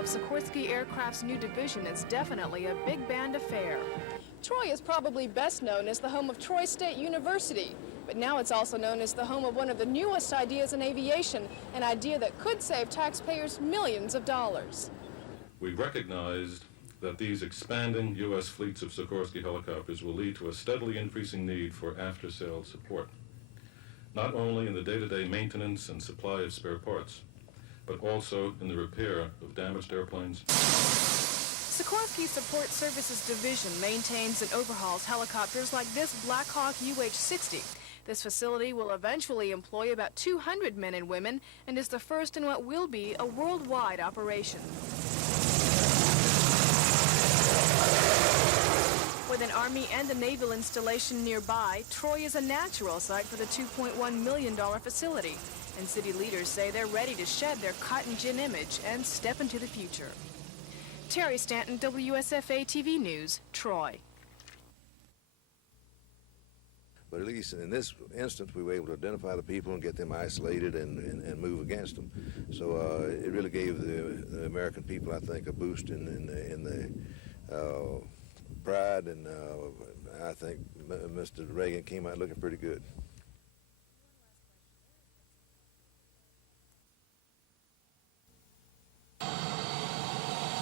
of Sikorsky Aircraft's new division is definitely a big band affair. Troy is probably best known as the home of Troy State University, but now it's also known as the home of one of the newest ideas in aviation, an idea that could save taxpayers millions of dollars. We recognized that these expanding U.S. fleets of Sikorsky helicopters will lead to a steadily increasing need for after-sales support, not only in the day-to-day maintenance and supply of spare parts, but also in the repair of damaged airplanes. Sikorsky Support Services Division maintains and overhauls helicopters like this Black Hawk UH-60. This facility will eventually employ about 200 men and women and is the first in what will be a worldwide operation. With an Army and a naval installation nearby, Troy is a natural site for the $2.1 million facility, and city leaders say they're ready to shed their cotton gin image and step into the future. Terry Stanton, WSFA TV News, Troy. But at least in this instance, we were able to identify the people and get them isolated and move against them. So it really gave the American people, I think, a boost in the pride, and I think Mr. Reagan came out looking pretty good.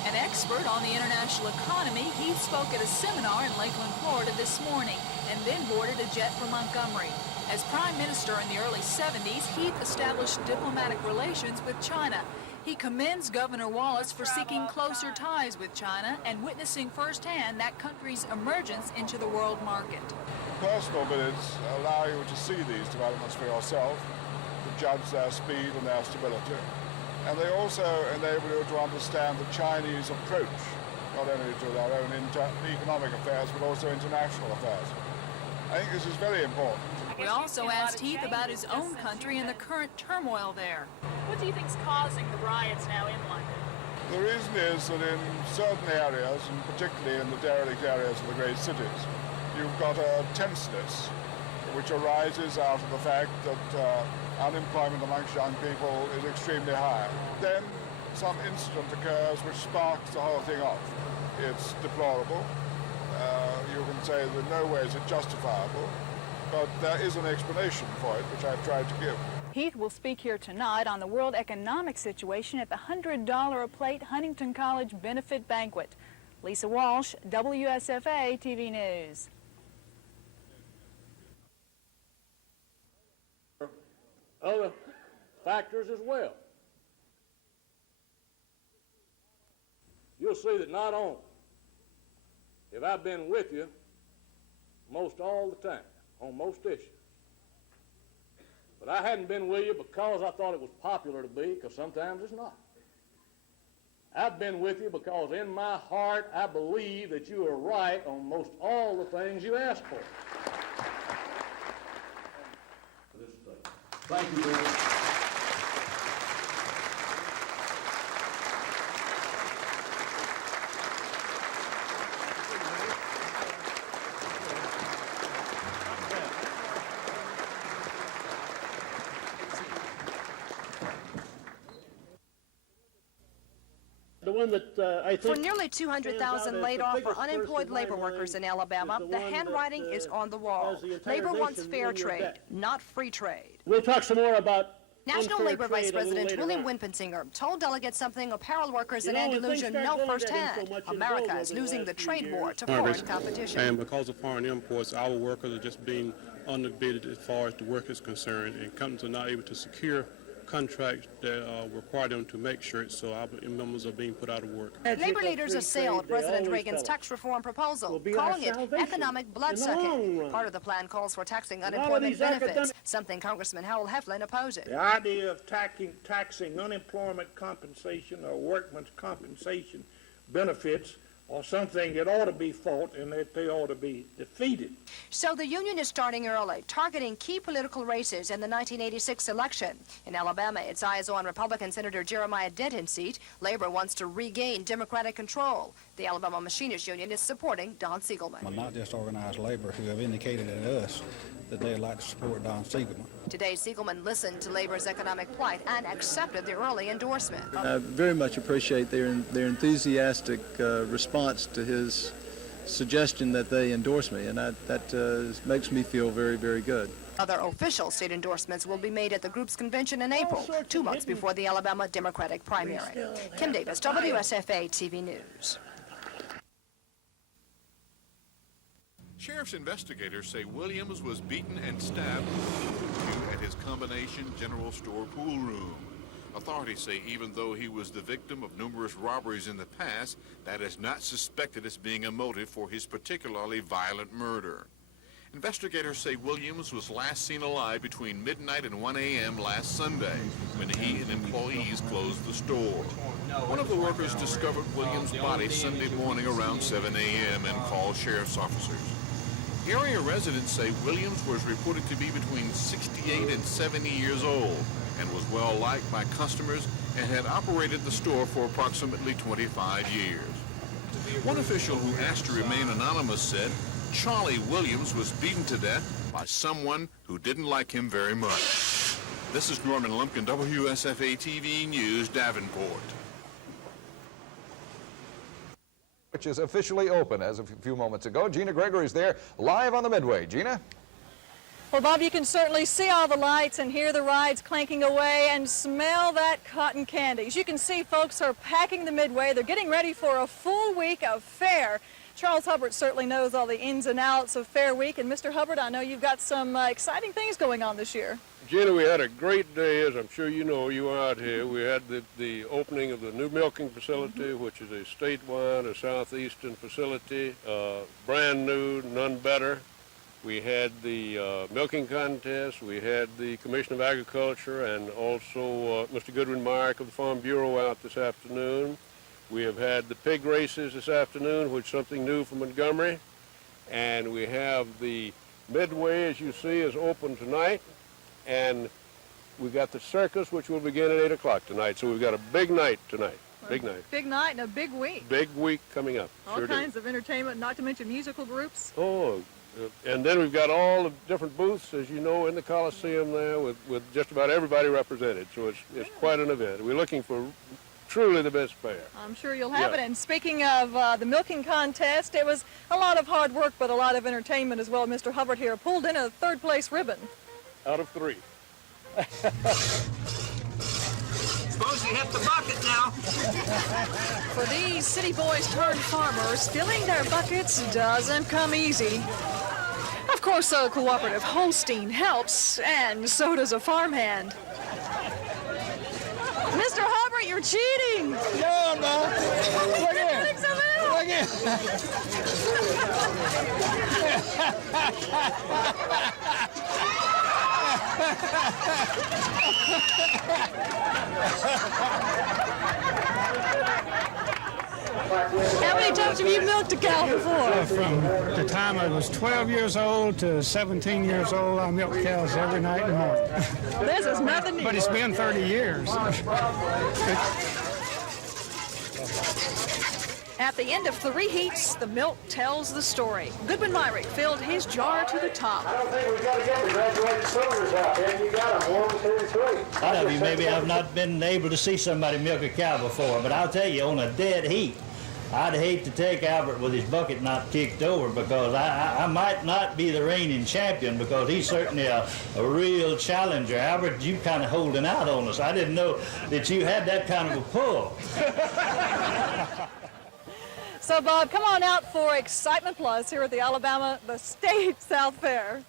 An expert on the international economy, he spoke at a seminar in Lakeland, Florida this morning, and then boarded a jet for Montgomery. As Prime Minister in the early 70s, Heath established diplomatic relations with China. He commends Governor Wallace for seeking closer ties with China and witnessing firsthand that country's emergence into the world market. Personal visits allow you to see these developments for yourself, to judge their speed and their stability. And they also enable you to understand the Chinese approach, not only to their own economic affairs, but also international affairs. I think this is very important. We also asked Heath about his own country and the current turmoil there. What do you think is causing the riots now in London? The reason is that in certain areas, and particularly in the derelict areas of the great cities, you've got a tenseness which arises out of the fact that unemployment amongst young people is extremely high. Then some incident occurs which sparks the whole thing off. It's deplorable. You can say that in no way is it justifiable, but there is an explanation for it, which I've tried to give. Heath will speak here tonight on the world economic situation at the $100 a plate Huntington College benefit banquet. Lisa Walsh, WSFA TV News. Other factors as well. You'll see that not only have I been with you most all the time on most issues, but I hadn't been with you because I thought it was popular to be, because sometimes it's not. I've been with you because in my heart I believe that you are right on most all the things you ask for. Thank you very much. For nearly 200,000 laid off or unemployed labor workers in Alabama, the handwriting is on the wall. Labor wants fair trade, not free trade. We'll talk some more about National Labor Vice President William Winpensinger told delegates something apparel workers in Andalusia know firsthand. America is losing the trade war to foreign competition. And because of foreign imports, our workers are just being underbid as far as the work is concerned, and companies are not able to secure contracts that require them to make shirts, so our members are being put out of work. Labor leaders assailed President Reagan's tax reform proposal, calling it economic bloodsucking. Part of the plan calls for taxing unemployment benefits, something Congressman Howell Heflin opposes. The idea of taxing unemployment compensation or workman's compensation benefits or something that ought to be fought and that they ought to be defeated. So the union is starting early, targeting key political races in the 1986 election. In Alabama, its eyes on Republican Senator Jeremiah Denton's seat. Labor wants to regain Democratic control. The Alabama Machinists Union is supporting Don Siegelman. Well, not just organized labor who have indicated to us that they'd like to support Don Siegelman. Today, Siegelman listened to labor's economic plight and accepted the early endorsement. I very much appreciate their enthusiastic response to his suggestion that they endorse me, and that makes me feel very, very good. Other official state endorsements will be made at the group's convention in April, 2 months before the Alabama Democratic primary. Kim Davis, WSFA TV News. Sheriff's investigators say Williams was beaten and stabbed at his combination general store pool room. Authorities say even though he was the victim of numerous robberies in the past, that is not suspected as being a motive for his particularly violent murder. Investigators say Williams was last seen alive between midnight and 1 a.m. last Sunday when he and employees closed the store. One of the workers discovered Williams' body Sunday morning around 7 a.m. and called sheriff's officers. Area residents say Williams was reported to be between 68 and 70 years old and was well liked by customers and had operated the store for approximately 25 years. One official who asked to remain anonymous said Charlie Williams was beaten to death by someone who didn't like him very much. This is Norman Lumpkin, WSFA TV News, Davenport. Which is officially open as of a few moments ago. Gina Gregory's there live on the Midway. Gina? Well, Bob, you can certainly see all the lights and hear the rides clanking away and smell that cotton candy. As you can see, folks are packing the Midway. They're getting ready for a full week of fair. Charles Hubbard certainly knows all the ins and outs of Fair Week. And Mr. Hubbard, I know you've got some exciting things going on this year. Gina, we had a great day, as I'm sure you know, you were out here. We had the opening of the new milking facility, which is a statewide, a southeastern facility, brand new, none better. We had the milking contest. We had the Commission of Agriculture and also Mr. Goodwin Myrick of the Farm Bureau out this afternoon. We have had the pig races this afternoon, which is something new for Montgomery. And we have the Midway, as you see, is open tonight. And we've got the circus, which will begin at 8 o'clock tonight. So we've got a big night tonight. Big night. Big night and a big week. Big week coming up. All kinds of entertainment, not to mention musical groups. Oh, and then we've got all the different booths, as you know, in the Coliseum there with just about everybody represented. So it's quite an event. We're looking for truly the best fair. I'm sure you'll have it. And speaking of the milking contest, it was a lot of hard work, but a lot of entertainment as well. Mr. Hubbard here pulled in a third-place ribbon. Out of 3. Suppose you hit the bucket now. For these city boys turned farmers, filling their buckets doesn't come easy. Of course, a cooperative Holstein helps, and so does a farmhand. Mr. Hubbard, you're cheating! No, I'm not. Look here. Look here. How many times have you milked a cow before? From the time I was 12 years old to 17 years old, I milked cows every night and morning. This is nothing new. But it's been 30 years. At the end of 3 heats, the milk tells the story. Goodwin Myrick filled his jar to the top. I don't think we've got to get the graduating soldiers out there. You got them, 1, 2, 3. A lot of you maybe have not been able to see somebody milk a cow before, but I'll tell you, on a dead heat, I'd hate to take Albert with his bucket not kicked over, because I might not be the reigning champion, because he's certainly a real challenger. Albert, you kind of holding out on us. I didn't know that you had that kind of a pull. So, Bob, come on out for Excitement Plus here at the Alabama, the State South Fair.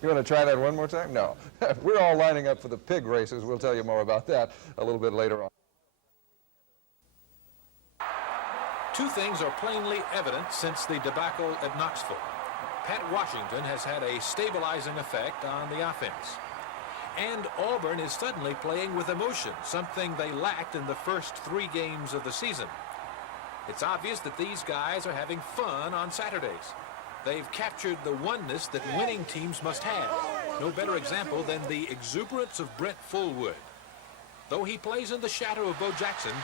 You want to try that one more time? No. We're all lining up for the pig races. We'll tell you more about that a little bit later on. Two things are plainly evident since the debacle at Knoxville. Pat Washington has had a stabilizing effect on the offense. And Auburn is suddenly playing with emotion, something they lacked in the first 3 games of the season. It's obvious that these guys are having fun on Saturdays. They've captured the oneness that winning teams must have. No better example than the exuberance of Brent Fullwood. Though he plays in the shadow of Bo Jackson,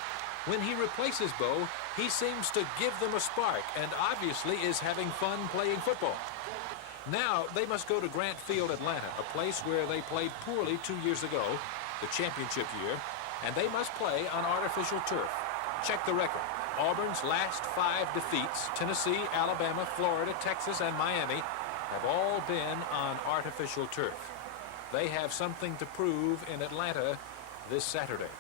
when he replaces Bo, he seems to give them a spark and obviously is having fun playing football. Now they must go to Grant Field, Atlanta, a place where they played poorly 2 years ago, the championship year, and they must play on artificial turf. Check the record. Auburn's last 5 defeats, Tennessee, Alabama, Florida, Texas, and Miami, have all been on artificial turf. They have something to prove in Atlanta this Saturday.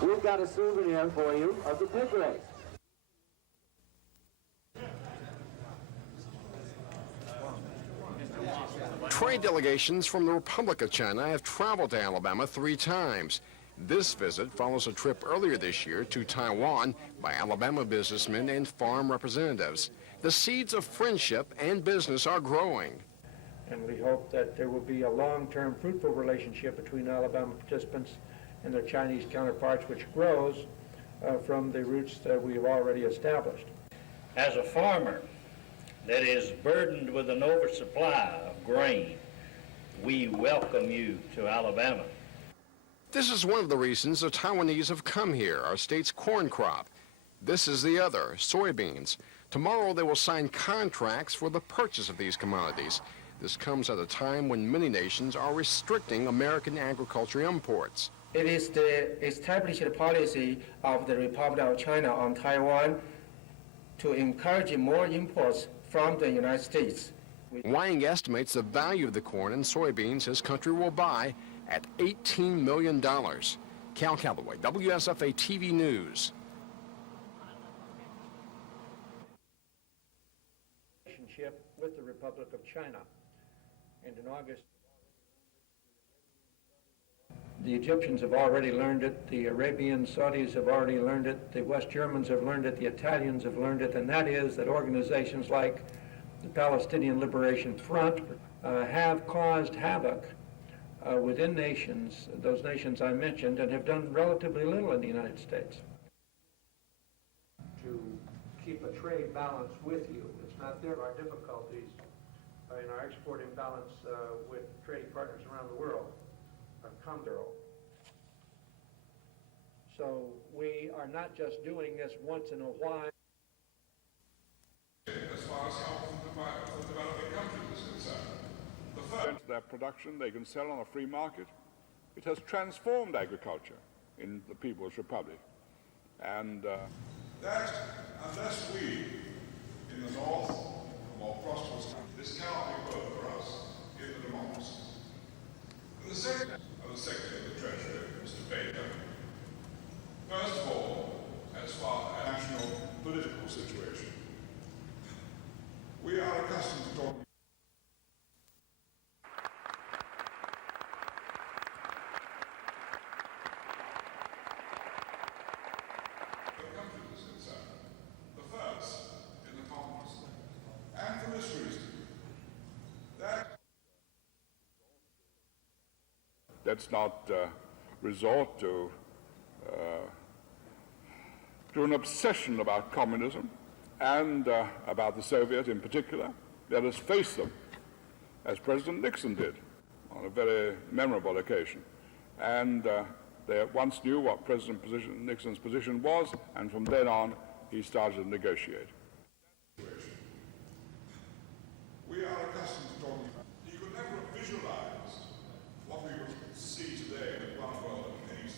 We've got a souvenir for you of the pig race. Trade delegations from the Republic of China have traveled to Alabama 3 times. This visit follows a trip earlier this year to Taiwan by Alabama businessmen and farm representatives. The seeds of friendship and business are growing. And we hope that there will be a long-term fruitful relationship between Alabama participants and their Chinese counterparts, which grows from the roots that we have already established. As a farmer that is burdened with an oversupply of grain, we welcome you to Alabama. This is one of the reasons the Taiwanese have come here, our state's corn crop. This is the other, soybeans. Tomorrow they will sign contracts for the purchase of these commodities. This comes at a time when many nations are restricting American agriculture imports. It is the established policy of the Republic of China on Taiwan to encourage more imports from the United States. Wang estimates the value of the corn and soybeans his country will buy at $18 million. Cal Calloway, WSFA TV News. Relationship with the Republic of China. And in August, the Egyptians have already learned it, the Arabian Saudis have already learned it, the West Germans have learned it, the Italians have learned it, and that is that organizations like the Palestinian Liberation Front have caused havoc within nations, those nations I mentioned, and have done relatively little in the United States. To keep a trade balance with you, it's not there are difficulties in our export imbalance with trading partners around the world. So we are not just doing this once in a while. As far as help from developing countries is concerned, the first their production they can sell on a free market. It has transformed agriculture in the People's Republic, and that unless we in the north are more prosperous, this cannot be good for us in the democracy. The second of the Secretary of the Treasury, Mr. Baker. First of all, as far as the national political situation, we are accustomed to talking. The country is concerned, the first in the Congress, and for this reason, let's not resort to an obsession about communism and about the Soviet in particular. Let us face them, as President Nixon did on a very memorable occasion. And they at once knew what President Nixon's position was, and from then on, he started to negotiate. We are accustomed to talking about. You could never have visualized what we would see today with one world of peace.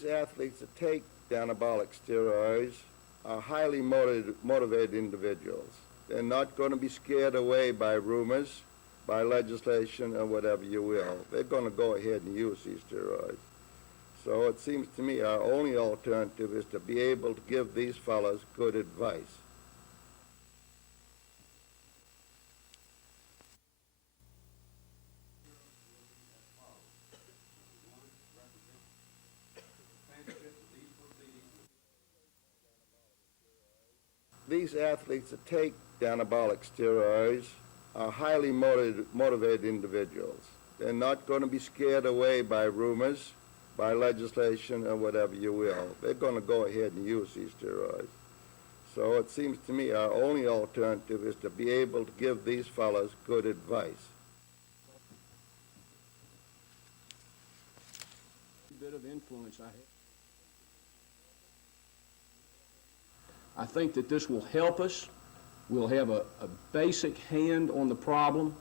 These athletes that take anabolic steroids are highly motivated individuals. They're not going to be scared away by rumors, by legislation, or whatever you will. They're going to go ahead and use these steroids. So it seems to me our only alternative is to be able to give these fellows good advice. These athletes that take anabolic steroids are highly motivated individuals. They're not going to be scared away by rumors, by legislation, or whatever you will. They're going to go ahead and use these steroids. So it seems to me our only alternative is to be able to give these fellows good advice. A bit of influence I have. I think that this will help us. We'll have a basic hand on the problem.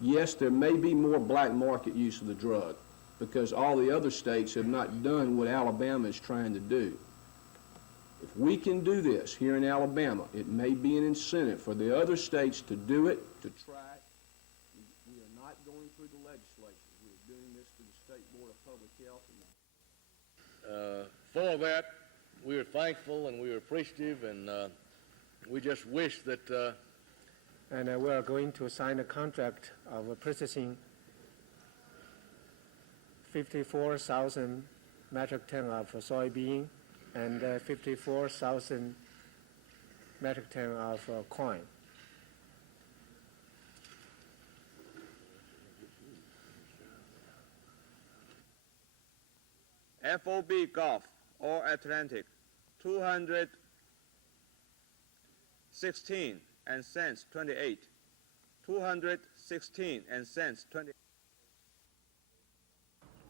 Yes, there may be more black market use of the drug because all the other states have not done what Alabama is trying to do. If we can do this here in Alabama, it may be an incentive for the other states to do it, to try it. We are not going through the legislature. We are doing this through the State Board of Public Health. For that, we are thankful and we are appreciative, and we just wish that... And we are going to sign a contract of purchasing 54,000 metric ton of soybean and 54,000 metric ton of corn. FOB Gulf or Atlantic, 216 and cents 28, 216 and cents 20.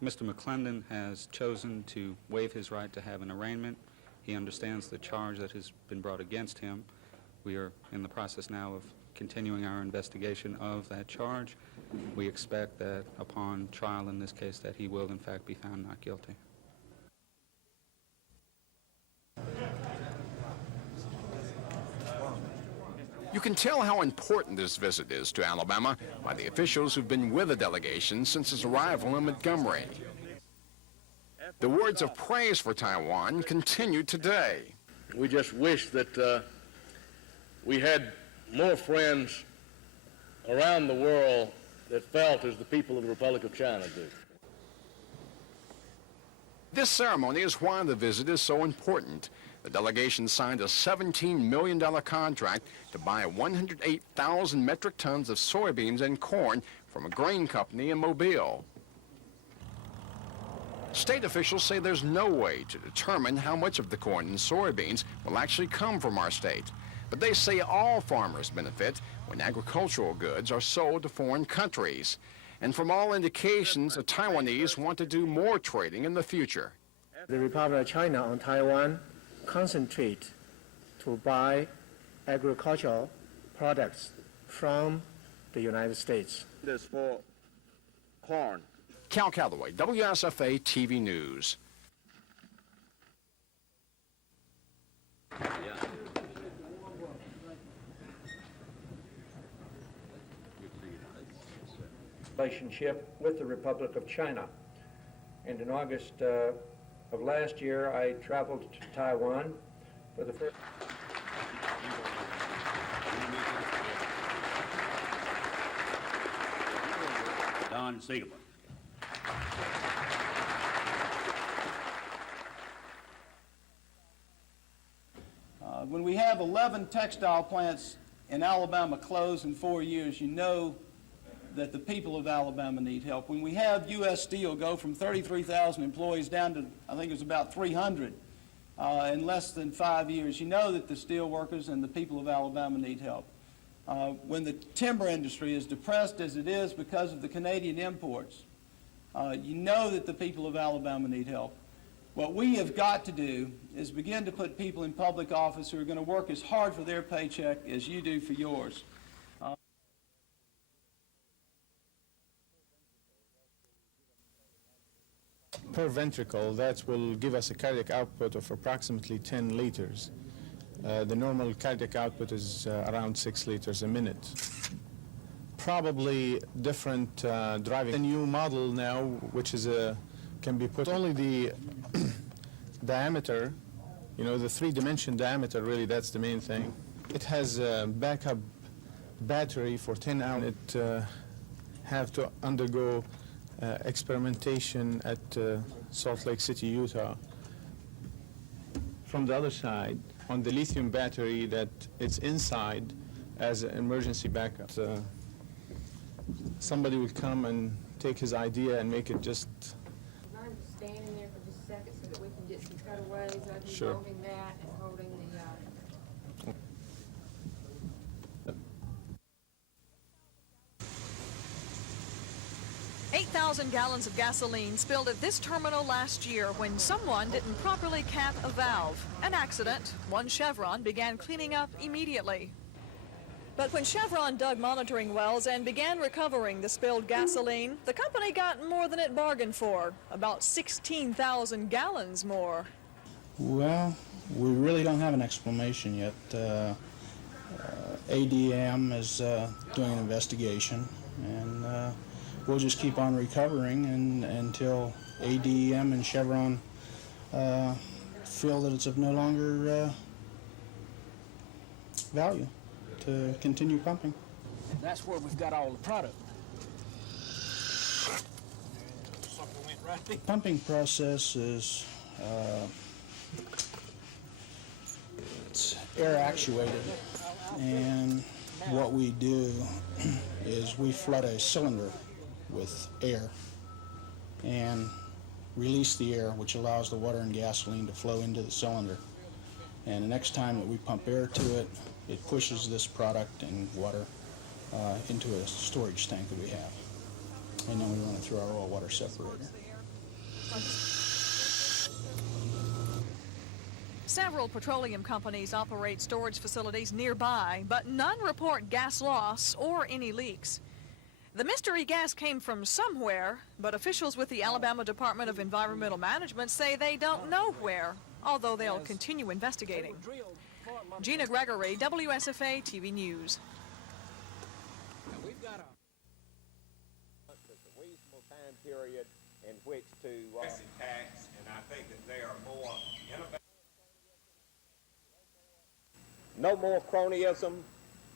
Mr. McClendon has chosen to waive his right to have an arraignment. He understands the charge that has been brought against him. We are in the process now of continuing our investigation of that charge. We expect that upon trial in this case that he will in fact be found not guilty. You can tell how important this visit is to Alabama by the officials who've been with the delegation since its arrival in Montgomery. The words of praise for Taiwan continue today. We just wish that we had more friends around the world that felt as the people of the Republic of China do. This ceremony is why the visit is so important. The delegation signed a $17 million contract to buy 108,000 metric tons of soybeans and corn from a grain company in Mobile. State officials say there's no way to determine how much of the corn and soybeans will actually come from our state. But they say all farmers benefit when agricultural goods are sold to foreign countries. And from all indications, the Taiwanese want to do more trading in the future. The Republic of China and Taiwan concentrate to buy agricultural products from the United States. This for corn. Cal Calloway, WSFA TV News. Relationship with the Republic of China. And in August of last year, I traveled to Taiwan for the first... Don Siegelman. When we have 11 textile plants in Alabama close in 4 years, you know that the people of Alabama need help. When we have U.S. Steel go from 33,000 employees down to, I think it was about 300 in less than 5 years, you know that the steel workers and the people of Alabama need help. When the timber industry is depressed as it is because of the Canadian imports, you know that the people of Alabama need help. What we have got to do is begin to put people in public office who are going to work as hard for their paycheck as you do for yours. per ventricle. That will give us a cardiac output of approximately 10 liters. The normal cardiac output is around 6 liters a minute. Probably different driving. A new model now, which is can be put only the diameter, you know, the 3-dimension diameter, really, that's the main thing. It has a backup battery for 10 hours. It have to undergo experimentation at Salt Lake City, Utah. From the other side, on the lithium battery that it's inside as an emergency backup. Somebody will come and take his idea and make it just... I'm standing there for just a second so that we can get some cutaways. I'd be Sure. holding that and holding the... 8,000 gallons of gasoline spilled at this terminal last year when someone didn't properly cap a valve. An accident. One Chevron began cleaning up immediately. But when Chevron dug monitoring wells and began recovering the spilled gasoline, the company got more than it bargained for, about 16,000 gallons more. Well, we really don't have an explanation yet. ADM is doing an investigation, and we'll just keep on recovering until ADM and Chevron feel that it's of no longer value to continue pumping. And that's where we've got all the product. The pumping process is it's air actuated, and what we do is we flood a cylinder with air and release the air, which allows the water and gasoline to flow into the cylinder. And the next time that we pump air to it, it pushes this product and water into a storage tank that we have. And then we run it through our oil water separator. Several petroleum companies operate storage facilities nearby, but none report gas loss or any leaks. The mystery gas came from somewhere, but officials with the Alabama Department of Environmental Management say they don't know where, although they'll continue investigating. Gina Gregory, WSFA TV News. We've got a reasonable time period in which to tax, and I think that they are more innovative. No more cronyism.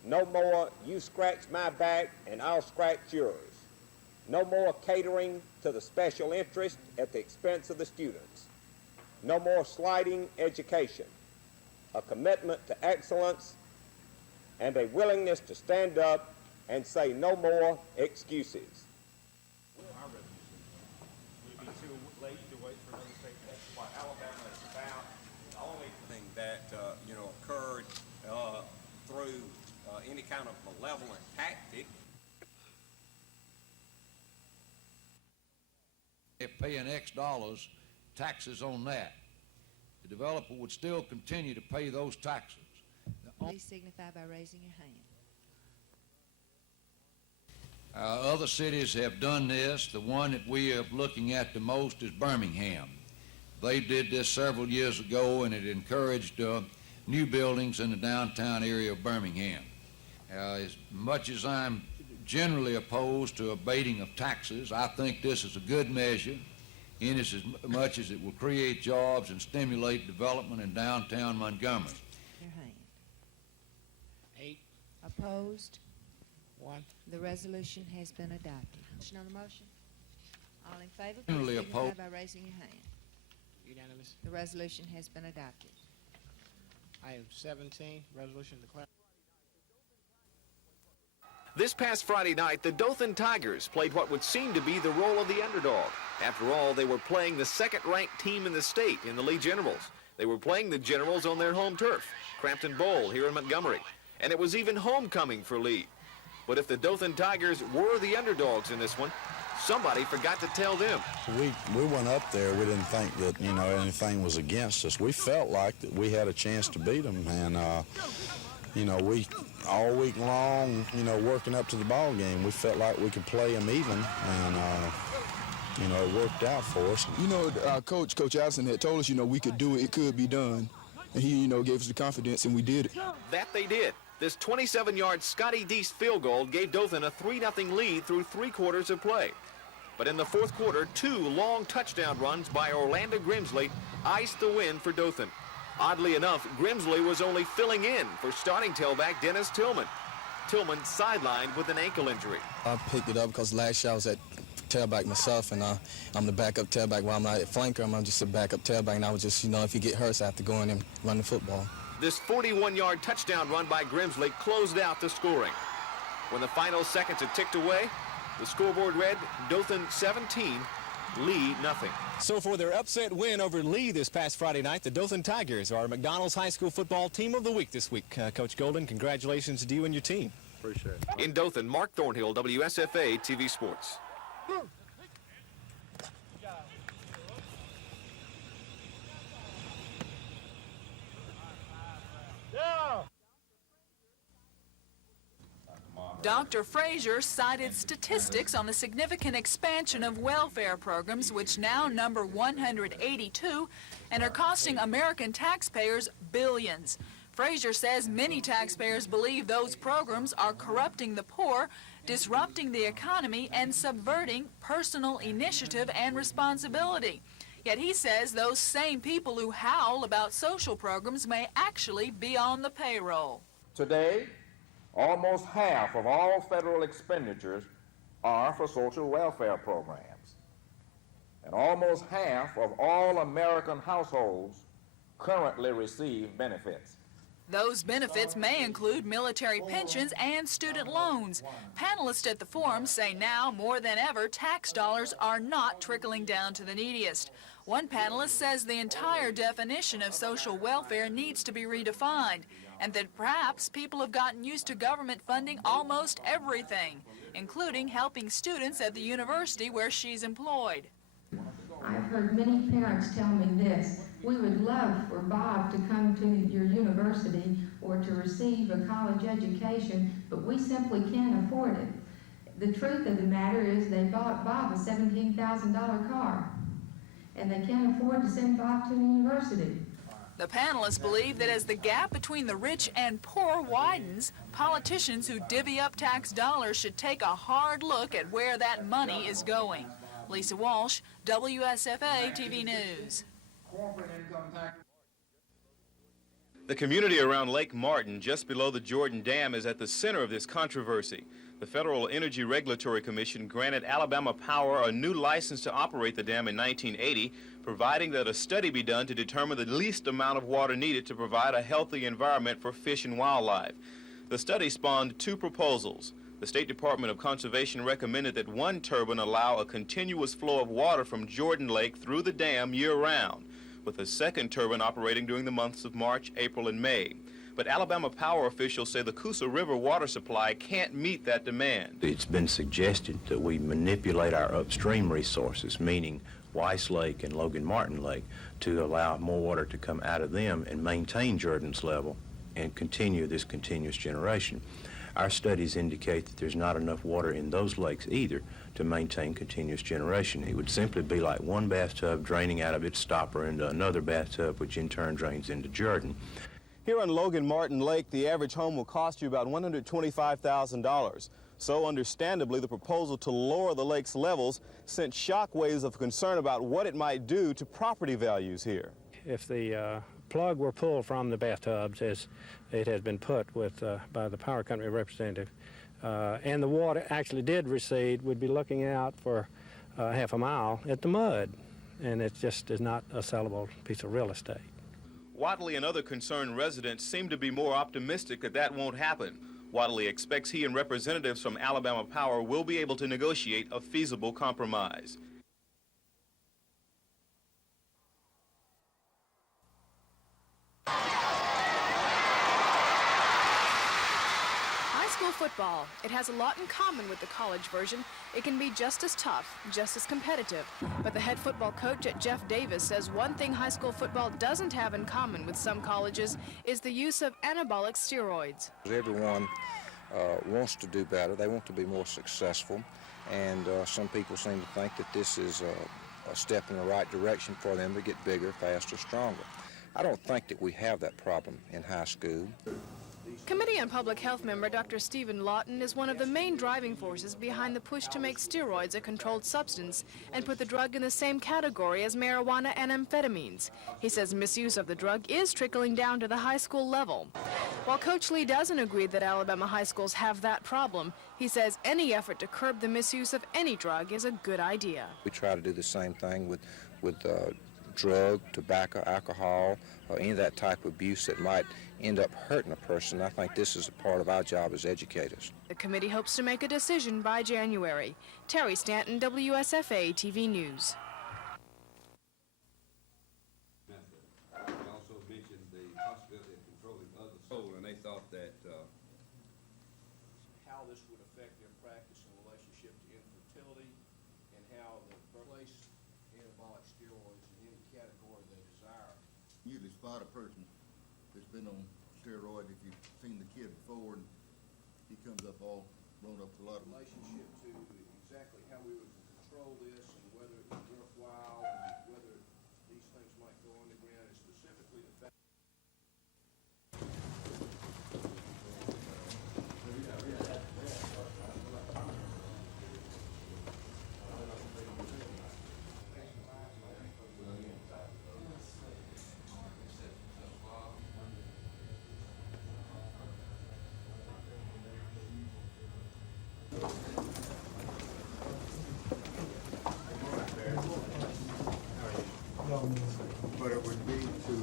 No more you scratch my back and I'll scratch yours. No more catering to the special interest at the expense of the students. No more sliding education. A commitment to excellence and a willingness to stand up and say no more excuses. Would it be too late to wait for another state? That's what Alabama is about. The only thing that occurred through any kind of malevolent tactic. If paying X dollars taxes on that, the developer would still continue to pay those taxes. Please signify by raising your hand. Other cities have done this. The one that we are looking at the most is Birmingham. They did this several years ago, and it encouraged new buildings in the downtown area of Birmingham. As much as I'm generally opposed to abating of taxes, I think this is a good measure, in as much as it will create jobs and stimulate development in downtown Montgomery. Your hand. 8. Opposed? 1. The resolution has been adopted. Motion on the motion? All in favor, Generally please signify opposed. by raising your hand. Unanimous. The resolution has been adopted. Item 17, resolution declared. This past Friday night, the Dothan Tigers played what would seem to be the role of the underdog. After all, they were playing the second-ranked team in the state in the Lee Generals. They were playing the Generals on their home turf, Crampton Bowl here in Montgomery. And it was even homecoming for Lee. But if the Dothan Tigers were the underdogs in this one, somebody forgot to tell them. We went up there. We didn't think that, anything was against us. We felt like that we had a chance to beat them. And, we all week long, working up to the ball game, we felt like we could play them even. And you know, it worked out for us. You know, Coach Allison had told us, you know, we could do it, it could be done. And he, you know, gave us the confidence, and we did it. That they did. This 27-yard Scotty Deese field goal gave Dothan a 3-0 lead through 3 quarters of play. But in the fourth quarter, 2 long touchdown runs by Orlando Grimsley iced the win for Dothan. Oddly enough, Grimsley was only filling in for starting tailback Dennis Tillman. Tillman sidelined with an ankle injury. I picked it up because last year I was at tailback myself, and I'm the backup tailback. While I'm not at flanker, I'm just a backup tailback, and I was just, you know, if you get hurt, I have to go in and run the football. This 41-yard touchdown run by Grimsley closed out the scoring. When the final seconds had ticked away, the scoreboard read Dothan 17, Lee nothing. So for their upset win over Lee this past Friday night, the Dothan Tigers are McDonald's High School Football Team of the Week this week. Coach Golden, congratulations to you and your team. Appreciate it. In Dothan, Mark Thornhill, WSFA TV Sports. Dr. Frazier cited statistics on the significant expansion of welfare programs, which now number 182 and are costing American taxpayers billions. Frazier says many taxpayers believe those programs are corrupting the poor, disrupting the economy, and subverting personal initiative and responsibility. Yet he says those same people who howl about social programs may actually be on the payroll. Today, almost half of all federal expenditures are for social welfare programs. And almost half of all American households currently receive benefits. Those benefits may include military pensions and student loans. Panelists at the forum say now more than ever tax dollars are not trickling down to the neediest. One panelist says the entire definition of social welfare needs to be redefined, and that perhaps people have gotten used to government funding almost everything, including helping students at the university where she's employed. I've heard many parents tell me this: we would love for Bob to come to your university or to receive a college education, but we simply can't afford it. The truth of the matter is they bought Bob a $17,000 car, and they can't afford to send Bob to the university. The panelists believe that as the gap between the rich and poor widens, politicians who divvy up tax dollars should take a hard look at where that money is going. Lisa Walsh, WSFA TV News. The community around Lake Martin, just below the Jordan Dam, is at the center of this controversy. The Federal Energy Regulatory Commission granted Alabama Power a new license to operate the dam in 1980, providing that a study be done to determine the least amount of water needed to provide a healthy environment for fish and wildlife. The study spawned 2 proposals. The State Department of Conservation recommended that one turbine allow a continuous flow of water from Jordan Lake through the dam year-round, with a second turbine operating during the months of March, April, and May. But Alabama Power officials say the Coosa River water supply can't meet that demand. It's been suggested that we manipulate our upstream resources, meaning Weiss Lake and Logan Martin Lake, to allow more water to come out of them and maintain Jordan's level and continue this continuous generation. Our studies indicate that there's not enough water in those lakes either to maintain continuous generation. It would simply be like one bathtub draining out of its stopper into another bathtub, which in turn drains into Jordan. Here on Logan Martin Lake, the average home will cost you about $125,000. So understandably, the proposal to lower the lake's levels sent shockwaves of concern about what it might do to property values here. If the plug were pulled from the bathtubs, as it has been put with by the power company representative, and the water actually did recede, we'd be looking out for half a mile at the mud, and it just is not a sellable piece of real estate. Whatley and other concerned residents seem to be more optimistic that that won't happen. Whatley expects he and representatives from Alabama Power will be able to negotiate a feasible compromise. Football. It has a lot in common with the college version. It can be just as tough, just as competitive. But the head football coach at Jeff Davis says one thing high school football doesn't have in common with some colleges is the use of anabolic steroids. Everyone wants to do better. They want to be more successful, and some people seem to think that this is a step in the right direction for them to get bigger, faster, stronger. I don't think that we have that problem in high school. Committee on Public Health member Dr. Stephen Lawton is one of the main driving forces behind the push to make steroids a controlled substance and put the drug in the same category as marijuana and amphetamines. He says misuse of the drug is trickling down to the high school level. While Coach Lee doesn't agree that Alabama high schools have that problem, he says any effort to curb the misuse of any drug is a good idea. We try to do the same thing with drug, tobacco, alcohol, or any of that type of abuse that might end up hurting a person. I think this is a part of our job as educators. The committee hopes to make a decision by January. Terry Stanton, WSFA TV News. Also mentioned the possibility of controlling other soul, and they thought that how this would affect their practice in relationship to infertility and how the place anabolic steroids in any category they desire. Usually spot a person that's been on steroids, if you've seen the kid before, and he comes up all blown up with a lot of Relationship to exactly how we would control this and whether it's worthwhile and whether these things might go underground, and specifically the fact. But it would be to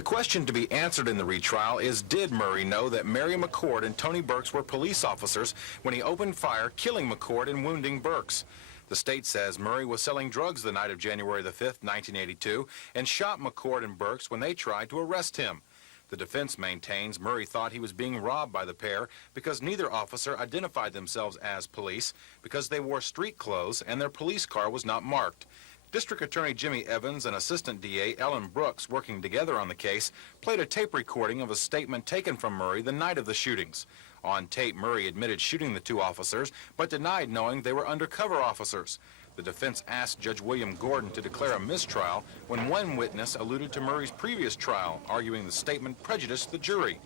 The question to be answered in the retrial is, did Murray know that Mary McCord and Tony Burks were police officers when he opened fire, killing McCord and wounding Burks? The state says Murray was selling drugs the night of January the 5th, 1982, and shot McCord and Burks when they tried to arrest him. The defense maintains Murray thought he was being robbed by the pair because neither officer identified themselves as police, because they wore street clothes and their police car was not marked. District Attorney Jimmy Evans and Assistant DA Ellen Brooks, working together on the case, played a tape recording of a statement taken from Murray the night of the shootings. On tape, Murray admitted shooting the two officers, but denied knowing they were undercover officers. The defense asked Judge William Gordon to declare a mistrial when one witness alluded to Murray's previous trial, arguing the statement prejudiced the jury.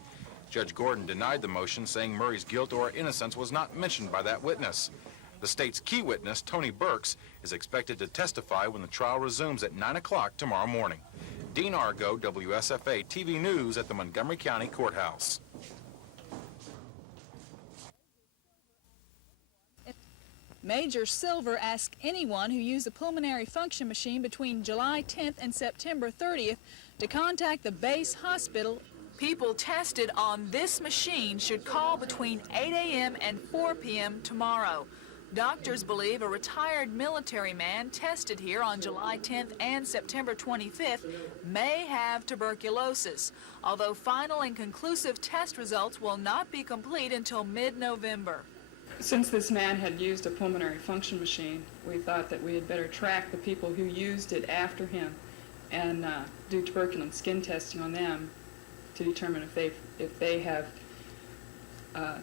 Judge Gordon denied the motion, saying Murray's guilt or innocence was not mentioned by that witness. The state's key witness, Tony Burks, is expected to testify when the trial resumes at 9 o'clock tomorrow morning. Dean Argo, WSFA TV News at the Montgomery County Courthouse. Major Silver asked anyone who used the pulmonary function machine between July 10th and September 30th to contact the base hospital. People tested on this machine should call between 8 a.m. and 4 p.m. tomorrow. Doctors believe a retired military man tested here on July 10th and September 25th may have tuberculosis, although final and conclusive test results will not be complete until mid-November. Since this man had used a pulmonary function machine, we thought that we had better track the people who used it after him and do tuberculin skin testing on them to determine if they have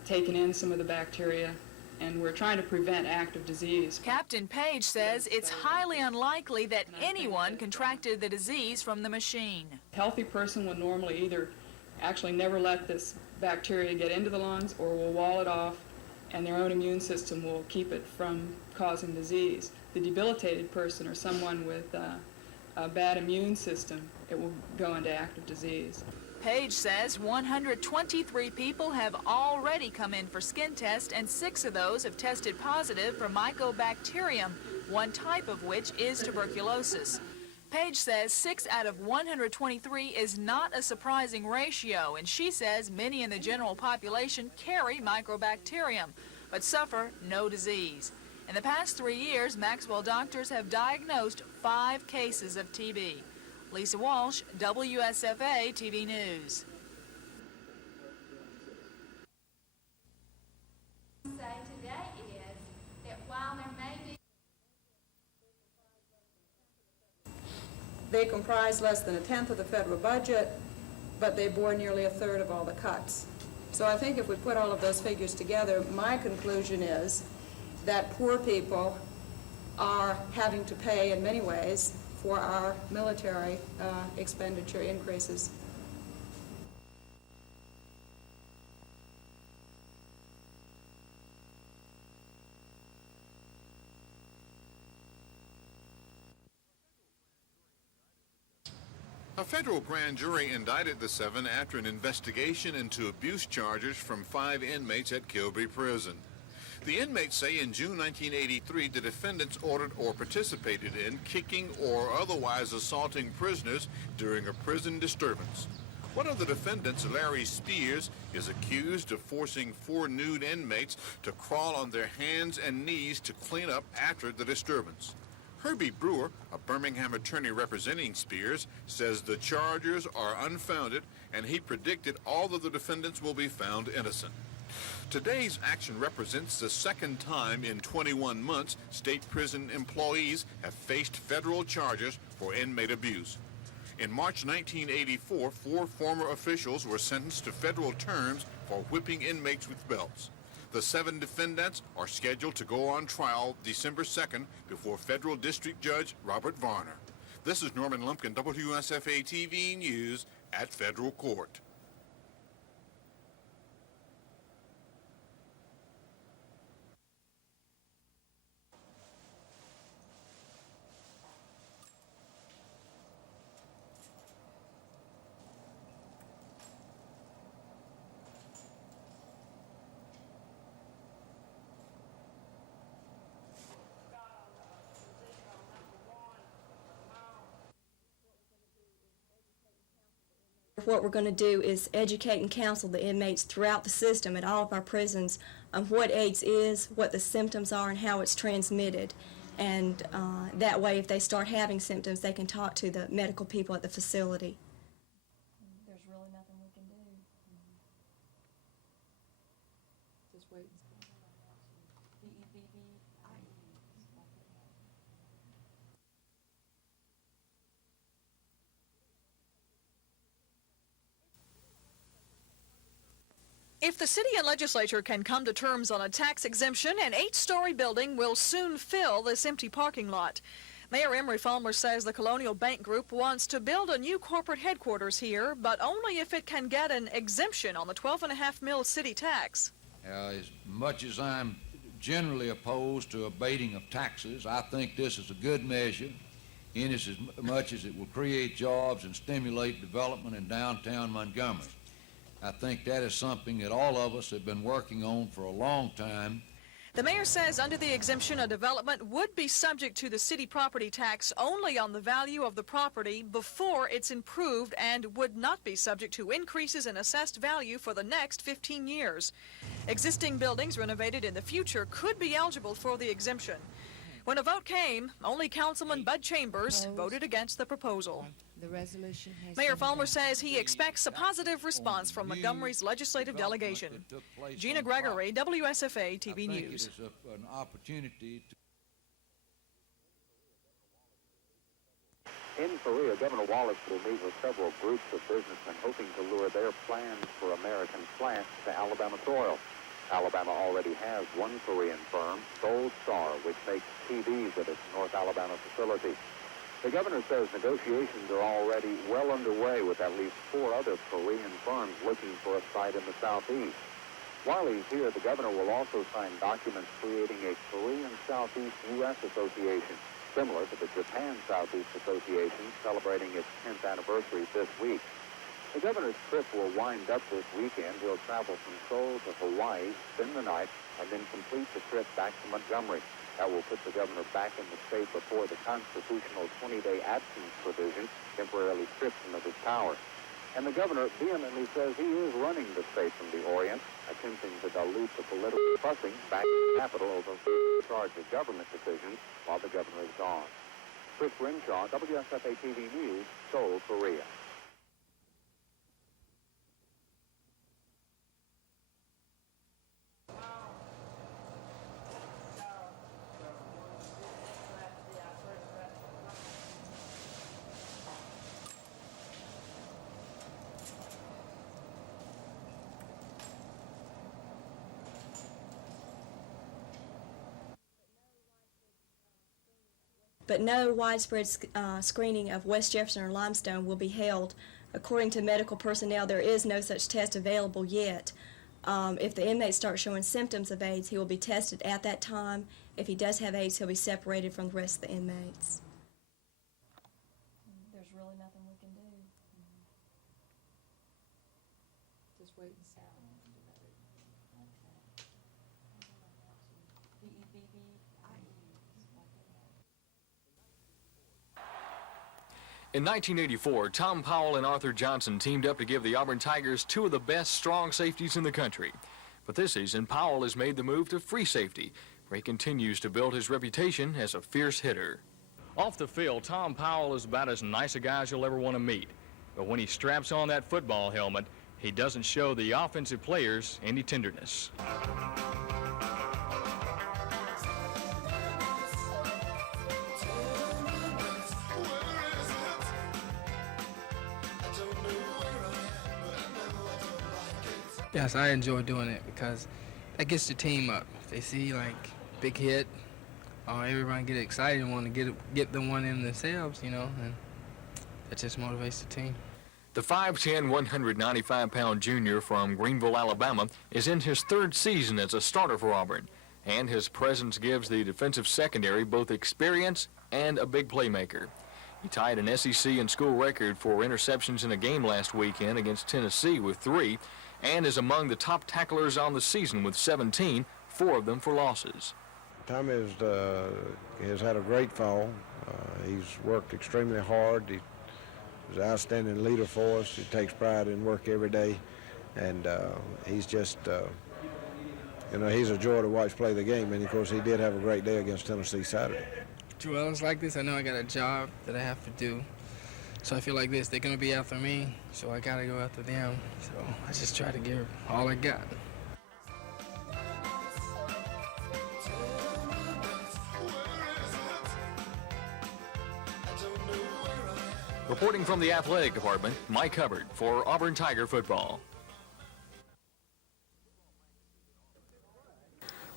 taken in some of the bacteria, and we're trying to prevent active disease. Captain Page says it's highly unlikely that anyone contracted the disease from the machine. A healthy person will normally either actually never let this bacteria get into the lungs or will wall it off, and their own immune system will keep it from causing disease. The debilitated person or someone with a bad immune system, it will go into active disease. Page says 123 people have already come in for skin tests, and 6 of those have tested positive for mycobacterium, one type of which is tuberculosis. Page says 6 out of 123 is not a surprising ratio, and she says many in the general population carry mycobacterium, but suffer no disease. In the past 3 years, Maxwell doctors have diagnosed 5 cases of TB. Lisa Walsh, WSFA TV News. Say today is that while there may be they comprise less than 1/10 of the federal budget, but they bore nearly 1/3 of all the cuts. So I think if we put all of those figures together, my conclusion is that poor people are having to pay in many ways for our military expenditure increases. A federal grand jury indicted the 7 after an investigation into abuse charges from 5 inmates at Kilby Prison. The inmates say in June 1983 the defendants ordered or participated in kicking or otherwise assaulting prisoners during a prison disturbance. One of the defendants, Larry Spears, is accused of forcing 4 nude inmates to crawl on their hands and knees to clean up after the disturbance. Herbie Brewer, a Birmingham attorney representing Spears, says the charges are unfounded and he predicted all of the defendants will be found innocent. Today's action represents the second time in 21 months state prison employees have faced federal charges for inmate abuse. In March 1984, 4 former officials were sentenced to federal terms for whipping inmates with belts. The 7 defendants are scheduled to go on trial December 2nd before Federal District Judge Robert Varner. This is Norman Lumpkin, WSFA TV News at Federal Court. What we're going to do is educate and counsel the inmates throughout the system at all of our prisons on what AIDS is, what the symptoms are, and how it's transmitted. And that way, if they start having symptoms, they can talk to the medical people at the facility. There's really nothing we can do. Just wait. If the city and legislature can come to terms on a tax exemption, an 8-story building will soon fill this empty parking lot. Mayor Emery Fulmer says the Colonial Bank Group wants to build a new corporate headquarters here, but only if it can get an exemption on the $12.5 million city tax. As much as I'm generally opposed to abating of taxes, I think this is a good measure, in as much as it will create jobs and stimulate development in downtown Montgomery. I think that is something that all of us have been working on for a long time. The mayor says under the exemption, a development would be subject to the city property tax only on the value of the property before it's improved and would not be subject to increases in assessed value for the next 15 years. Existing buildings renovated in the future could be eligible for the exemption. When a vote came, only Councilman Bud Chambers voted against the proposal. The resolution has Mayor Fulmer says he expects a positive response from Montgomery's legislative delegation. Gina Gregory, WSFA TV News. It is an opportunity to In Korea, Governor Wallace will meet with several groups of businessmen hoping to lure their plans for American plants to Alabama soil. Alabama already has one Korean firm, Seoul Star, which makes TVs at its North Alabama facility. The governor says negotiations are already well underway with at least 4 other Korean firms looking for a site in the southeast. While he's here, the governor will also sign documents creating a Korean Southeast U.S. Association, similar to the Japan Southeast Association, celebrating its 10th anniversary this week. The governor's trip will wind up this weekend. He'll travel from Seoul to Hawaii, spend the night, and then complete the trip back to Montgomery. That will put the governor back in the state before the constitutional 20-day absence provision temporarily strips him of his power. And the governor vehemently says he is running the state from the Orient, attempting to dilute the political fussing back in the capital over charge of government decisions while the governor is gone. Chris Renshaw, WSFA TV News, Seoul, Korea. But no widespread screening of West Jefferson or Limestone will be held. According to medical personnel, there is no such test available yet. If the inmate starts showing symptoms of AIDS, he will be tested at that time. If he does have AIDS, he'll be separated from the rest of the inmates. There's really nothing we can do. Just wait and see. In 1984, Tom Powell and Arthur Johnson teamed up to give the Auburn Tigers two of the best strong safeties in the country. But this season, Powell has made the move to free safety, where he continues to build his reputation as a fierce hitter. Off the field, Tom Powell is about as nice a guy as you'll ever want to meet. But when he straps on that football helmet, he doesn't show the offensive players any tenderness. Yes, I enjoy doing it because that gets the team up. If they see like big hit, everyone get excited and want to get the one in themselves, you know, and that just motivates the team. The 5'10", 195-pound junior from Greenville, Alabama, is in his third season as a starter for Auburn, and his presence gives the defensive secondary both experience and a big playmaker. He tied an SEC and school record for interceptions in a game last weekend against Tennessee with 3, and is among the top tacklers on the season with 17, 4 of them for losses. Tom has had a great fall. He's worked extremely hard. He's an outstanding leader for us. He takes pride in work every day, and he's just, he's a joy to watch play the game. And of course, he did have a great day against Tennessee Saturday. Well, it's like this. I know I got a job that I have to do. So I feel like this, they're going to be after me, so I got to go after them. So I just try to give all I got. Reporting from the athletic department, Mike Hubbard for Auburn Tiger football.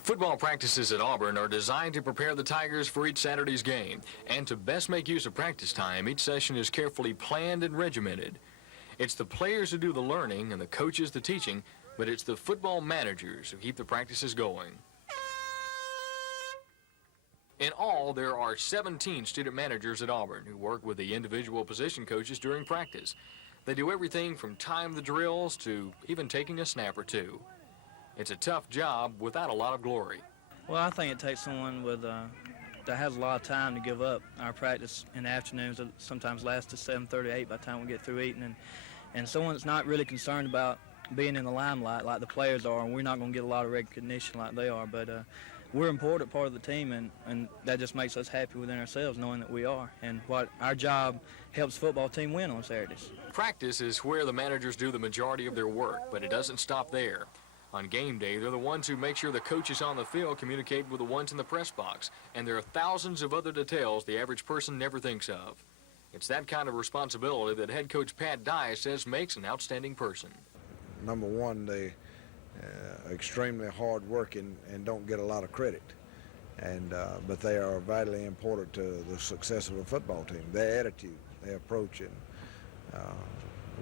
Football practices at Auburn are designed to prepare the Tigers for each Saturday's game, and to best make use of practice time, each session is carefully planned and regimented. It's the players who do the learning and the coaches the teaching, but it's the football managers who keep the practices going. In all, there are 17 student managers at Auburn who work with the individual position coaches during practice. They do everything from time the drills to even taking a snap or two. It's a tough job without a lot of glory. Well, I think it takes someone that has a lot of time to give up. Our practice in the afternoons sometimes lasts to 7:30, 8 by the time we get through eating. And someone that's not really concerned about being in the limelight like the players are, and we're not going to get a lot of recognition like they are. But we're an important part of the team, and that just makes us happy within ourselves knowing that we are. And what our job helps the football team win on Saturdays. Practice is where the managers do the majority of their work, but it doesn't stop there. On game day, they're the ones who make sure the coaches on the field communicate with the ones in the press box, and there are thousands of other details the average person never thinks of. It's that kind of responsibility that head coach Pat Dye says makes an outstanding person. Number one, they extremely hard working and don't get a lot of credit, but they are vitally important to the success of a football team. Their attitude, their approach, and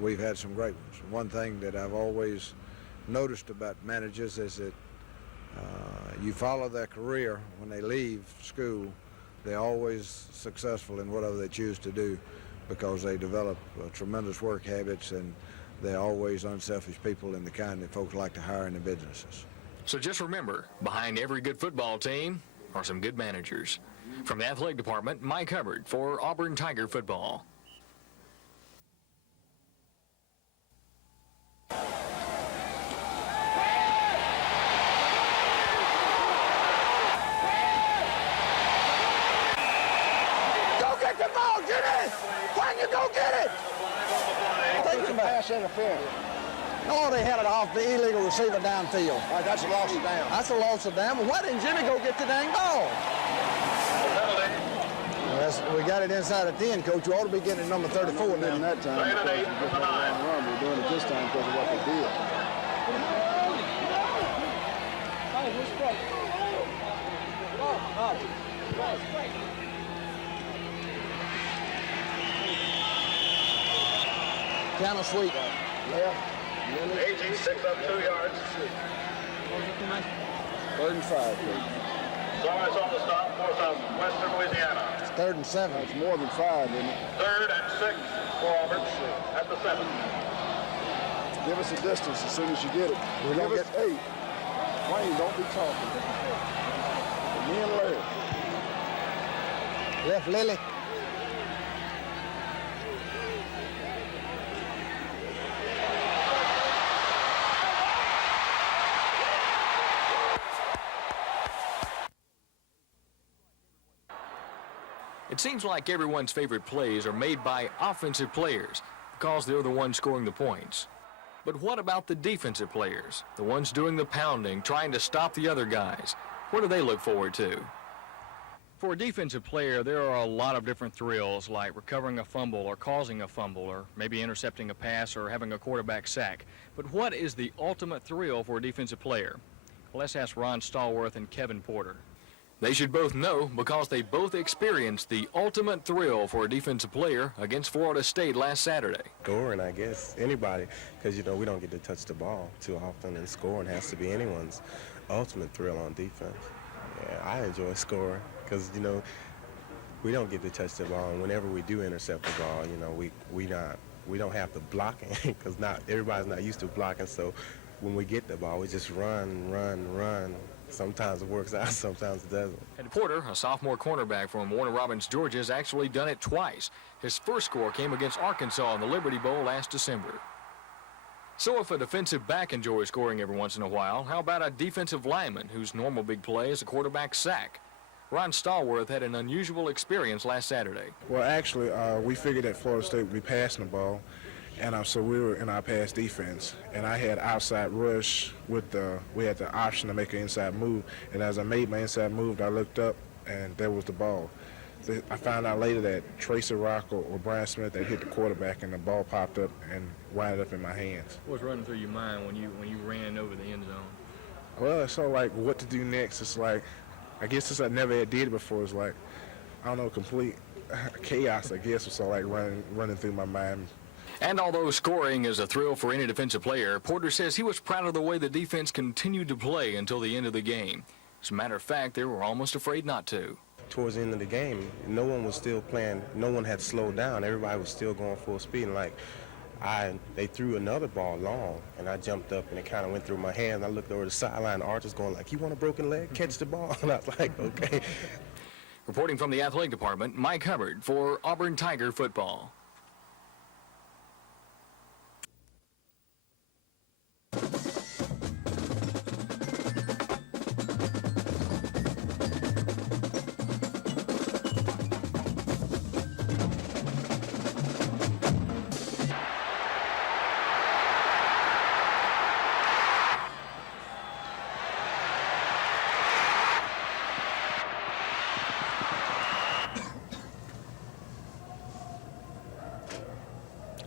we've had some great ones. One thing that I've always noticed about managers is that you follow their career. When they leave school, they're always successful in whatever they choose to do because they develop tremendous work habits, and they're always unselfish people and the kind that folks like to hire in their businesses. So just remember, behind every good football team are some good managers. From the athletic department, Mike Hubbard for Auburn Tiger football. Go get Jimmy! When you go get it? Take it back. Pass interference. No, they had it off the illegal receiver downfield. All right, that's a loss of down. That's a loss of down. Well, why didn't Jimmy go get the dang ball? We got it inside of 10, Coach. You ought to be getting number 34 now. That time, we're doing it this time because of what they did. Counter sweep. Yeah. AG 6 up 2 yards. 3rd and 5, please. Suarez on the stop for Southwestern Louisiana. It's 3rd and 7. That's more than 5, isn't it? 3rd and 6 for Auburn at the 7. Give us a distance as soon as you get it. We don't Give us 8. Wayne, don't be talking. Me and Larry. Left Lily. It seems like everyone's favorite plays are made by offensive players because they're the ones scoring the points. But what about the defensive players, the ones doing the pounding, trying to stop the other guys? What do they look forward to? For a defensive player, there are a lot of different thrills, like recovering a fumble or causing a fumble or maybe intercepting a pass or having a quarterback sack. But what is the ultimate thrill for a defensive player? Well, let's ask Ron Stallworth and Kevin Porter. They should both know because they both experienced the ultimate thrill for a defensive player against Florida State last Saturday. Scoring, I guess, anybody, because, you know, we don't get to touch the ball too often, and scoring has to be anyone's ultimate thrill on defense. Yeah, I enjoy scoring because, you know, we don't get to touch the ball, and whenever we do intercept the ball, you know, we don't have to block it because everybody's not used to blocking, so when we get the ball, we just run. Sometimes it works out, sometimes it doesn't. And Porter, a sophomore cornerback from Warner Robins, Georgia, has actually done it twice. His first score came against Arkansas in the Liberty Bowl last December. So if a defensive back enjoys scoring every once in a while, how about a defensive lineman whose normal big play is a quarterback sack? Ron Stallworth had an unusual experience last Saturday. Well, actually, we figured that Florida State would be passing the ball. And so we were in our pass defense, and I had outside rush we had the option to make an inside move. And as I made my inside move, I looked up, and there was the ball. I found out later that Tracy Rock or Brian Smith had hit the quarterback, and the ball popped up and wound up in my hands. What was running through your mind when you ran over the end zone? Well, it's sort of like what to do next. It's like, I guess since I never had did it before, it's like, I don't know, complete chaos, I guess. It's sort of like running through my mind. And although scoring is a thrill for any defensive player, Porter says he was proud of the way the defense continued to play until the end of the game. As a matter of fact, they were almost afraid not to. Towards the end of the game, no one was still playing. No one had slowed down. Everybody was still going full speed. And they threw another ball long, and I jumped up, and it kind of went through my hand. I looked over the sideline. Art was going like, "You want a broken leg? Catch the ball." And I was like, "Okay." Reporting from the athletic department, Mike Hubbard for Auburn Tiger football.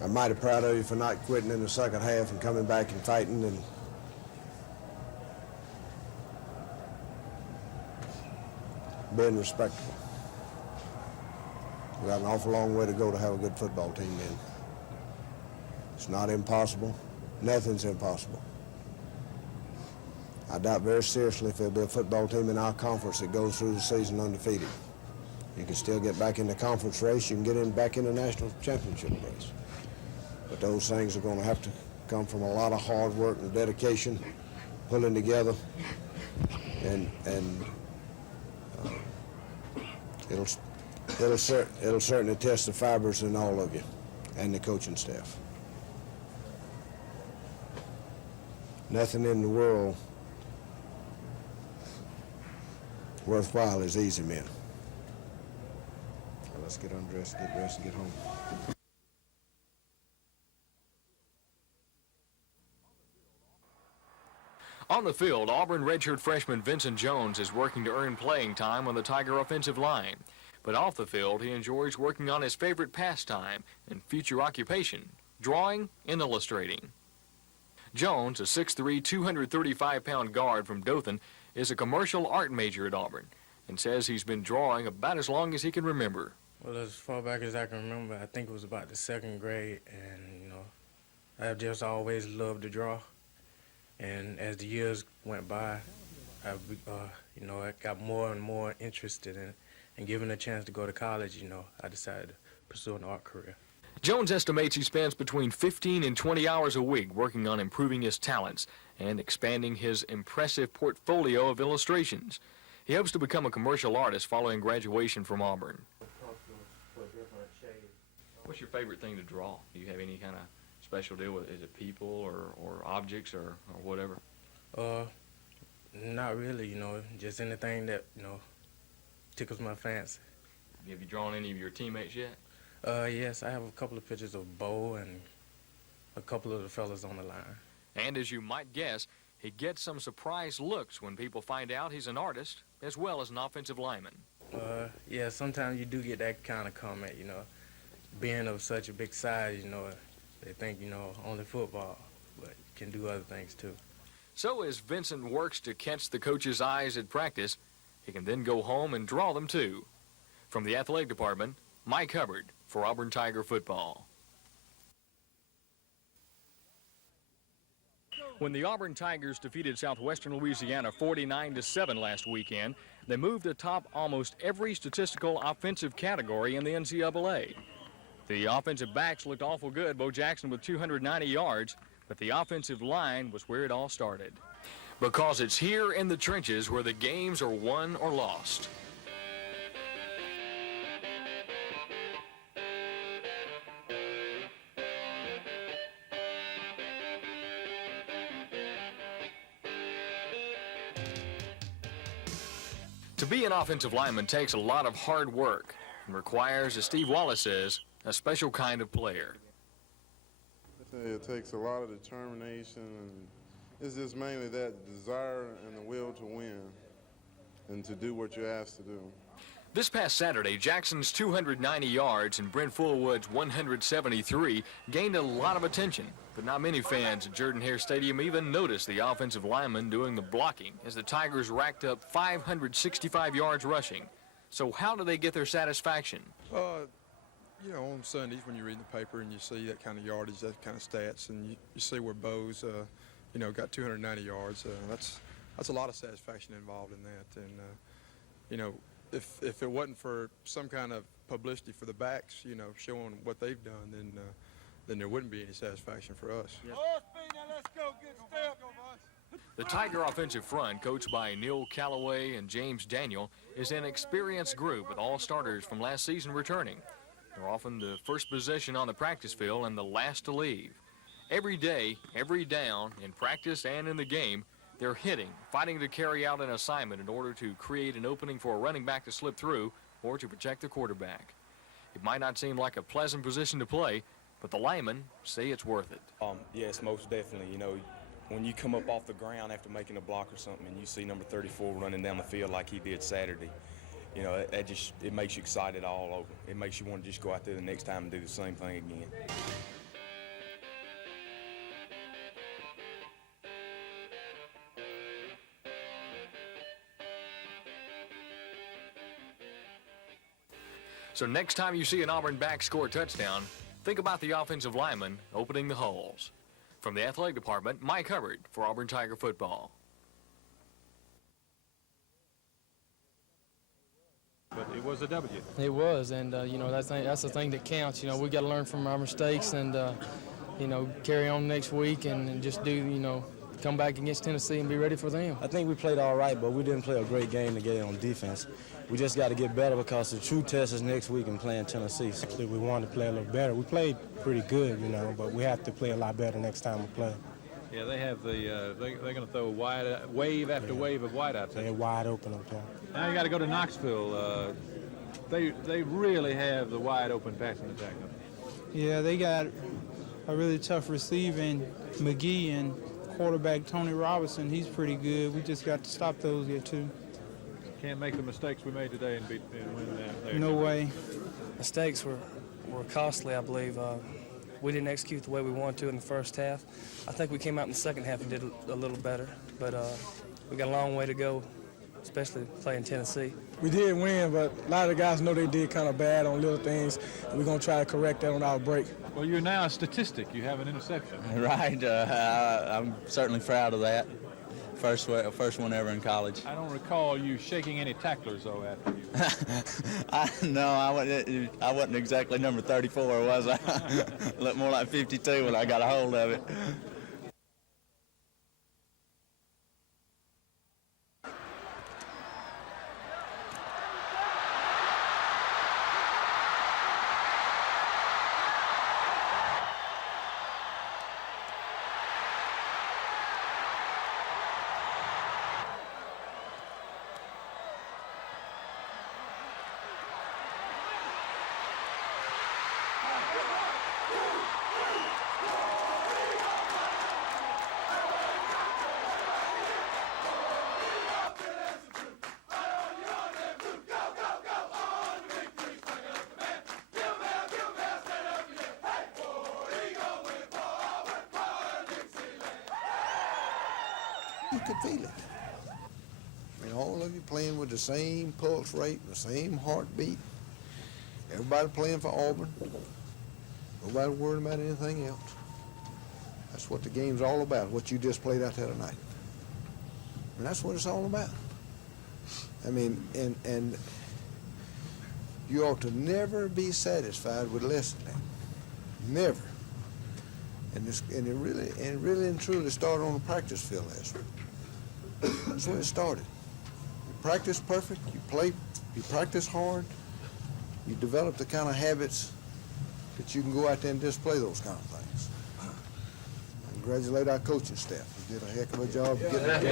I'm mighty proud of you for not quitting in the second half and coming back and fighting and being respectable. We got an awful long way to go to have a good football team in. It's not impossible. Nothing's impossible. I doubt very seriously if there'll be a football team in our conference that goes through the season undefeated. You can still get back in the conference race. You can get back in the national championship race. But those things are going to have to come from a lot of hard work and dedication, pulling together, and it'll certainly test the fibers in all of you and the coaching staff. Nothing in the world worthwhile is easy men. let's get undressed, get dressed, and get home. On the field, Auburn redshirt freshman Vincent Jones is working to earn playing time on the Tiger offensive line. But off the field, he enjoys working on his favorite pastime and future occupation, drawing and illustrating. Jones, a 6'3", 235-pound guard from Dothan, is a commercial art major at Auburn and says he's been drawing about as long as he can remember. Well, as far back as I can remember, I think it was about the 2nd grade, and, you know, I've just always loved to draw. And as the years went by, you know, I got more and more interested in it. And given a chance to go to college, you know, I decided to pursue an art career. Jones estimates he spends between 15 and 20 hours a week working on improving his talents and expanding his impressive portfolio of illustrations. He hopes to become a commercial artist following graduation from Auburn. What's your favorite thing to draw? Do you have any kind of special deal with, is it people or objects or whatever? Not really, you know, just anything that, you know, tickles my fancy. Have you drawn any of your teammates yet? Yes, I have a couple of pictures of Bo and a couple of the fellas on the line. And as you might guess, he gets some surprised looks when people find out he's an artist as well as an offensive lineman. Yeah, sometimes you do get that kind of comment, you know. Being of such a big size, you know, they think, you know, only football, but you can do other things too. So as Vincent works to catch the coach's eyes at practice, he can then go home and draw them too. From the athletic department, Mike Hubbard for Auburn Tiger football. When the Auburn Tigers defeated Southwestern Louisiana 49-7 last weekend, they moved atop almost every statistical offensive category in the NCAA. The offensive backs looked awful good, Bo Jackson with 290 yards, but the offensive line was where it all started. Because it's here in the trenches where the games are won or lost. To be an offensive lineman takes a lot of hard work and requires, as Steve Wallace says, a special kind of player. I tell you, it takes a lot of determination, and it's just mainly that desire and the will to win and to do what you're asked to do. This past Saturday, Jackson's 290 yards and Brent Fullwood's 173 gained a lot of attention, but not many fans at Jordan-Hare Stadium even noticed the offensive lineman doing the blocking as the Tigers racked up 565 yards rushing. So how do they get their satisfaction? You know, on Sundays when you read the paper and you see that kind of yardage, that kind of stats, and you see where Bo's, you know, got 290 yards, that's a lot of satisfaction involved in that. And, you know, if it wasn't for some kind of publicity for the backs, you know, showing what they've done, then there wouldn't be any satisfaction for us. Yes. Let's go, good step. The Tiger offensive front, coached by Neil Callaway and James Daniel, is an experienced group with all starters from last season returning. They're often the first possession on the practice field and the last to leave. Every day, every down, in practice and in the game, they're hitting, fighting to carry out an assignment in order to create an opening for a running back to slip through or to protect the quarterback. It might not seem like a pleasant position to play, but the linemen say it's worth it. Yes, most definitely. You know, when you come up off the ground after making a block or something and you see number 34 running down the field like he did Saturday, you know, it makes you excited all over. It makes you want to just go out there the next time and do the same thing again. So next time you see an Auburn back score a touchdown, think about the offensive lineman opening the holes. From the athletic department, Mike Hubbard for Auburn Tiger football. But it was a W. It was, and you know, that's the thing that counts. You know, we got to learn from our mistakes and you know, carry on next week and just do, you know, come back against Tennessee and be ready for them. I think we played all right, but we didn't play a great game today on defense. We just got to get better because the true test is next week and playing Tennessee. Actually, we wanted to play a little better. We played pretty good, you know, but we have to play a lot better next time we play. Yeah, they have the they're going to throw wave after wave of wideouts. They're wide open up there. Now you got to go to Knoxville. they really have the wide open passing attack. Yeah, they got a really tough receiving McGee and quarterback Tony Robinson. He's pretty good. We just got to stop those here too. Can't make the mistakes we made today and win that. No way. Mistakes were costly, I believe. We didn't execute the way we wanted to in the first half. I think we came out in the second half and did a little better, but we got a long way to go, especially playing Tennessee. We did win, but a lot of the guys know they did kind of bad on little things, and we're going to try to correct that on our break. Well, you're now a statistic. You have an interception. Right. I'm certainly proud of that. First one ever in college. I don't recall you shaking any tacklers, though, after you. No, I wasn't exactly number 34, was I? Looked more like 52 when I got a hold of it. You could feel it. I mean, all of you playing with the same pulse rate, the same heartbeat. Everybody playing for Auburn. Nobody worrying about anything else. That's what the game's all about, what you just played out there tonight. And that's what it's all about. I mean, and you ought to never be satisfied with less than that. Never. And it really and truly started on the practice field last week. That's where it started. You practice perfect, you practice hard, you develop the kind of habits that you can go out there and display those kind of things. I congratulate our coaching staff. They did a heck of a job getting it.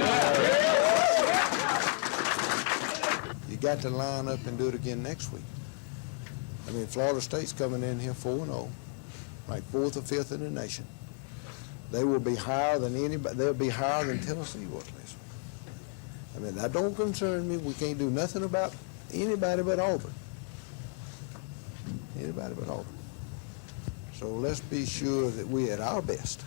You got to line up and do it again next week. I mean, Florida State's coming in here 4-0, like 4th or 5th in the nation. They will be higher than anybody. They'll be higher than Tennessee was last week. I mean, that don't concern me. We can't do nothing about anybody but Auburn. Anybody but Auburn. So let's be sure that we're at our best.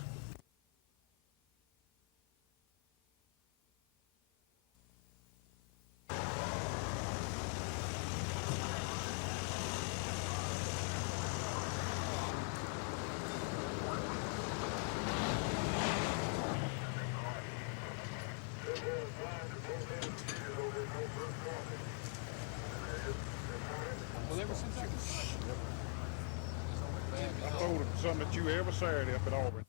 I told him something that you ever Saturday up at Auburn.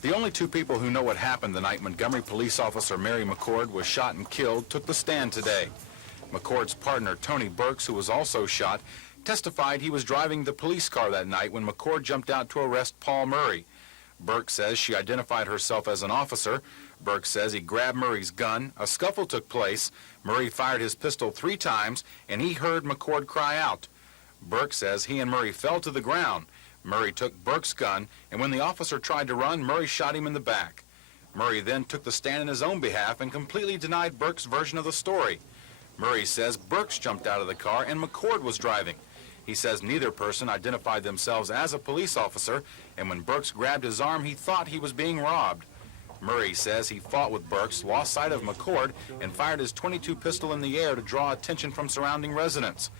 The only two people who know what happened the night Montgomery police officer Mary McCord was shot and killed took the stand today. McCord's partner, Tony Burks, who was also shot, testified he was driving the police car that night when McCord jumped out to arrest Paul Murray. Burks says she identified herself as an officer. Burks says he grabbed Murray's gun, a scuffle took place, Murray fired his pistol 3 times, and he heard McCord cry out. Burks says he and Murray fell to the ground. Murray took Burks' gun, and when the officer tried to run, Murray shot him in the back. Murray then took the stand in his own behalf and completely denied Burks' version of the story. Murray says Burks jumped out of the car and McCord was driving. He says neither person identified themselves as a police officer, and when Burks grabbed his arm, he thought he was being robbed. Murray says he fought with Burks, lost sight of McCord, and fired his .22 pistol in the air to draw attention from surrounding residents.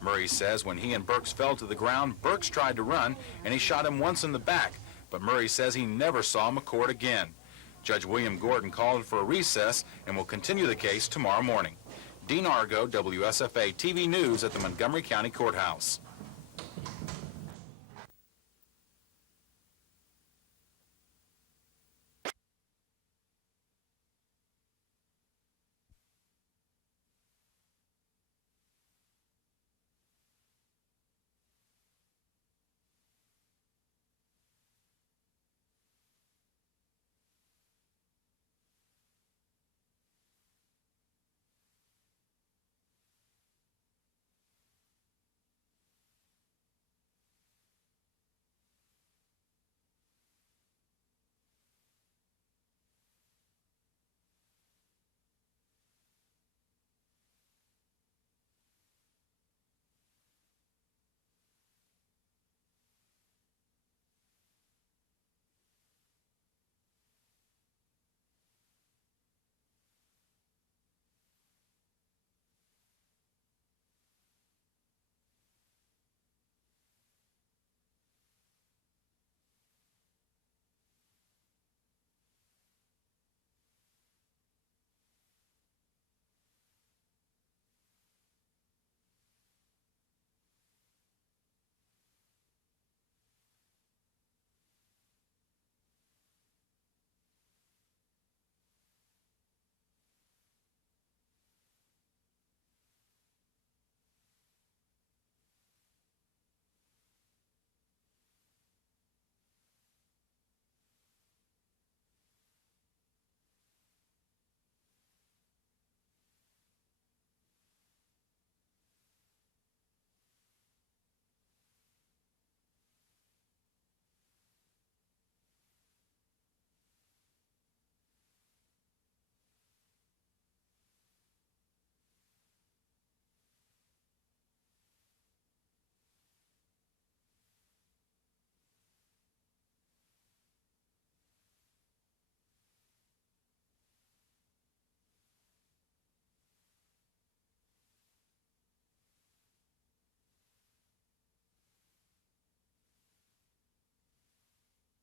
Murray says when he and Burks fell to the ground, Burks tried to run, and he shot him once in the back, but Murray says he never saw McCord again. Judge William Gordon called for a recess and will continue the case tomorrow morning. Dean Argo, WSFA TV News at the Montgomery County Courthouse.